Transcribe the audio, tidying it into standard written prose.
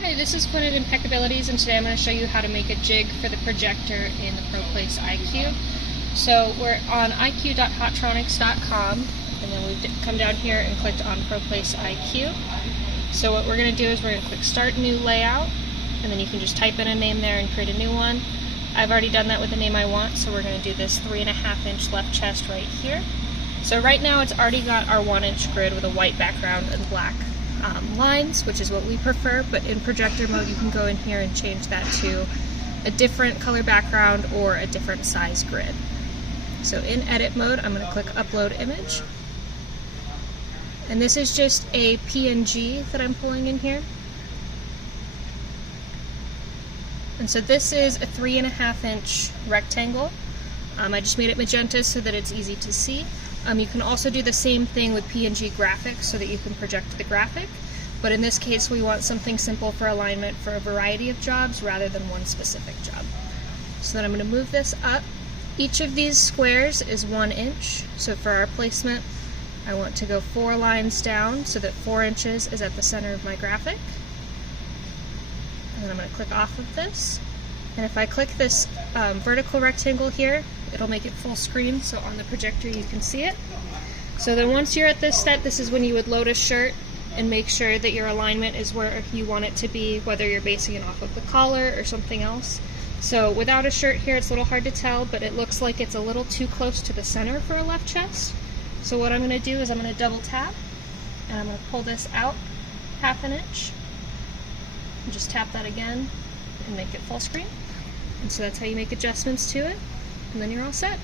Hi, this is Quinn at Impeccabilities, and today I'm going to show you how to make a jig for the projector in the ProPlace IQ. So we're on iq.hotronix.com, and then we've come down here and clicked on ProPlace IQ. So what we're going to do is we're going to click Start New Layout, and then you can just type in a name there and create a new one. I've already done that with the name I want, so we're going to do this 3.5-inch left chest right here. So right now it's already got our 1-inch grid with a white background and black lines, which is what we prefer, but in projector mode you can go in here and change that to a different color background or a different size grid. So in edit mode I'm going to click upload image, and this is just a PNG that I'm pulling in here. And so this is a 3.5-inch rectangle. I just made it magenta so that it's easy to see. You can also do the same thing with PNG graphics so that you can project the graphic, but in this case we want something simple for alignment for a variety of jobs rather than one specific job. So then I'm going to move this up. Each of these squares is 1 inch, so for our placement I want to go 4 lines down so that 4 inches is at the center of my graphic. And then I'm going to click off of this, and if I click this vertical rectangle here, it'll make it full screen, so on the projector you can see it. So then once you're at this step, this is when you would load a shirt and make sure that your alignment is where you want it to be, whether you're basing it off of the collar or something else. So without a shirt here it's a little hard to tell, but it looks like it's a little too close to the center for a left chest. So what I'm going to do is I'm going to double tap, and I'm going to pull this out 1/2 inch, and just tap that again and make it full screen. And so that's how you make adjustments to it, and then you're all set.